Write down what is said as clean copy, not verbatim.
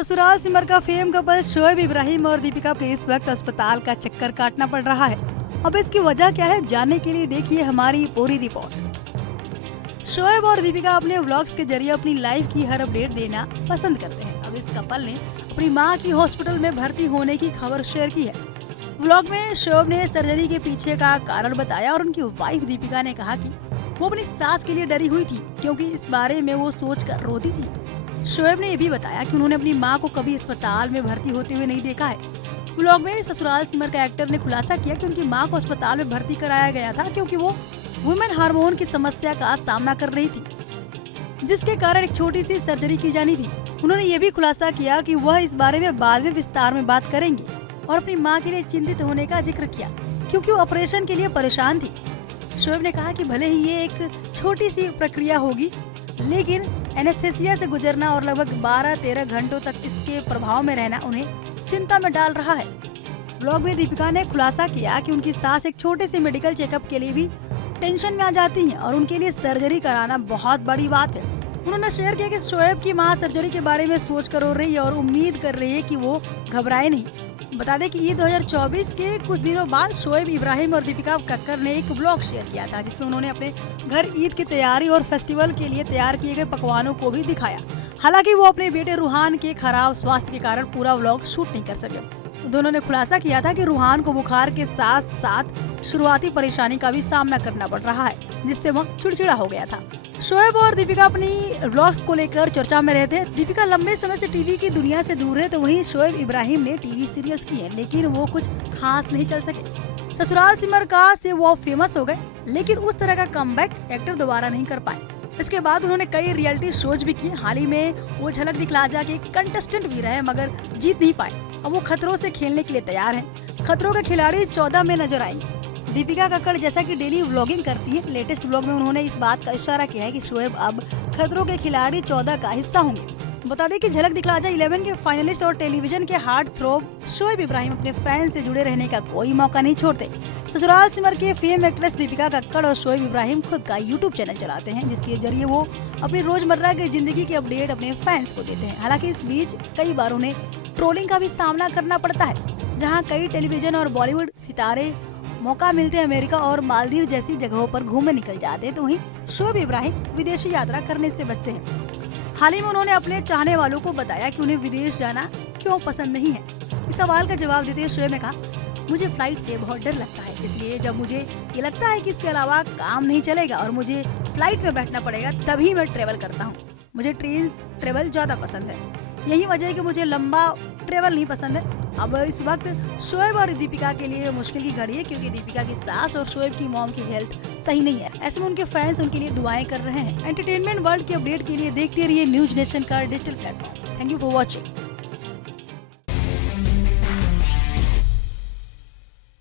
ससुराल सिमर का fame couple Shoaib Ibrahim और दीपिका को इस वक्त अस्पताल का चक्कर काटना पड़ रहा है। अब इसकी वजह क्या है, जानने के लिए देखिए हमारी पूरी रिपोर्ट। शोएब और दीपिका अपने व्लॉग्स के जरिए अपनी लाइफ की हर अपडेट देना पसंद करते हैं। अब इस कपल ने अपनी मां की हॉस्पिटल में भर्ती होने की खबर शेयर की है। व्लॉग में शोएब ने सर्जरी के पीछे का कारण बताया और उनकी वाइफ दीपिका ने कहा कि वो अपनी सास के लिए डरी हुई थी क्योंकि इस बारे में वो सोचकर रोती थी। शोएब ने ये भी बताया कि उन्होंने अपनी मां को कभी अस्पताल में भर्ती होते हुए नहीं देखा है। व्लॉग में ससुराल सिमर का एक्टर ने खुलासा किया कि उनकी मां को अस्पताल में भर्ती कराया गया था क्योंकि वो वुमेन हार्मोन की समस्या का सामना कर रही थी, जिसके कारण एक छोटी सी सर्जरी की जानी थी। उन्होंने ये भी खुलासा किया कि वह इस बारे में बाद में विस्तार में बात करेंगे और अपनी मां के लिए चिंतित होने का जिक्र किया क्योंकि वो ऑपरेशन के लिए परेशान थी। शोएब ने कहा कि भले ही ये एक छोटी सी प्रक्रिया होगी, लेकिन एनेस्थेसिया से गुजरना और लगभग 12-13 घंटों तक इसके प्रभाव में रहना उन्हें चिंता में डाल रहा है। ब्लॉग में दीपिका ने खुलासा किया कि उनकी सास एक छोटे से मेडिकल चेकअप के लिए भी टेंशन में आ जाती हैं और उनके लिए सर्जरी कराना बहुत बड़ी बात है। उन्होंने शेयर किया कि शोएब की मां सर्जरी के बारे में सोच कर रो रही है और उम्मीद कर रही है कि वो घबराए नहीं। बता दें कि ईद 2024 के कुछ दिनों बाद शोएब इब्राहिम और दीपिका कक्कर ने एक व्लॉग शेयर किया था जिसमें उन्होंने अपने घर ईद की तैयारी और फेस्टिवल के लिए तैयार किए गए पकवानों को भी दिखाया। हालांकि वो अपने बेटे रूहान के खराब स्वास्थ्य के कारण पूरा व्लॉग शूट नहीं कर सके। दोनों ने खुलासा किया था कि रूहान को बुखार के साथ साथ शुरुआती परेशानी का भी सामना करना पड़ रहा है, जिससे वह चिड़चिड़ा हो गया था। शोएब और दीपिका अपनी व्लॉग्स को लेकर चर्चा में रहे थे। दीपिका लंबे समय से टीवी की दुनिया से दूर है, तो वहीं शोएब इब्राहिम ने टीवी सीरियल्स किए, लेकिन वो कुछ खास नहीं चल सके। ससुराल सिमर का से वो फेमस हो गए, लेकिन उस तरह का कमबैक एक्टर दोबारा नहीं कर पाए। इसके बाद उन्होंने कई रियलिटी शोज भी किए। हाल ही में वो झलक दिखला जा के कंटेस्टेंट भी रहे, मगर जीत नहीं पाए। अब वो खतरों से खेलने के लिए तैयार हैं। खतरों के खिलाड़ी 14 में नजर आएंगे। दीपिका कक्कड़ जैसा कि डेली व्लॉगिंग करती है, लेटेस्ट व्लॉग में उन्होंने इस बात का इशारा किया है कि शोएब अब खतरों के खिलाड़ी 14 का हिस्सा होंगे। बता दें कि झलक दिखला जा 11 के फाइनलिस्ट और टेलीविजन के हार्ट थ्रोब शोएब इब्राहिम अपने फैन से जुड़े रहने का कोई मौका नहीं छोड़ते। ससुराल सिमर के फेम एक्ट्रेस दीपिका कक्कड़ और शोएब इब्राहिम खुद का यूट्यूब चैनल चलाते हैं, जिसके जरिए वो अपनी रोजमर्रा की जिंदगी की अपडेट अपने फैंस को देते हैं। हालांकि इस बीच कई बार उन्हें ट्रोलिंग का भी सामना करना पड़ता है, जहाँ कई टेलीविजन और बॉलीवुड सितारे मौका मिलते अमेरिका और मालदीव जैसी जगहों पर घूमने निकल जाते हैं, तो वहीं शोएब इब्राहिम विदेशी यात्रा करने से बचते हैं। हाल ही में उन्होंने अपने चाहने वालों को बताया कि उन्हें विदेश जाना क्यों पसंद नहीं है। इस सवाल का जवाब देते हुए शोएब ने कहा, मुझे फ्लाइट से बहुत डर लगता है, इसलिए जब मुझे ये लगता है कि इसके अलावा काम नहीं चलेगा और मुझे फ्लाइट में बैठना पड़ेगा, तभी मैं ट्रेवल करता हूँ। मुझे ट्रेन ट्रेवल ज्यादा पसंद है, यही वजह है कि मुझे लंबा ट्रेवल नहीं पसंद है। अब इस वक्त शोएब और दीपिका के लिए मुश्किल की घड़ी है क्योंकि दीपिका की सास और शोएब की मॉम की हेल्थ सही नहीं है। ऐसे में उनके फैंस उनके लिए दुआएं कर रहे हैं। एंटरटेनमेंट वर्ल्ड की अपडेट के लिए देखते रहिए न्यूज नेशन का digital platform. Thank you for watching.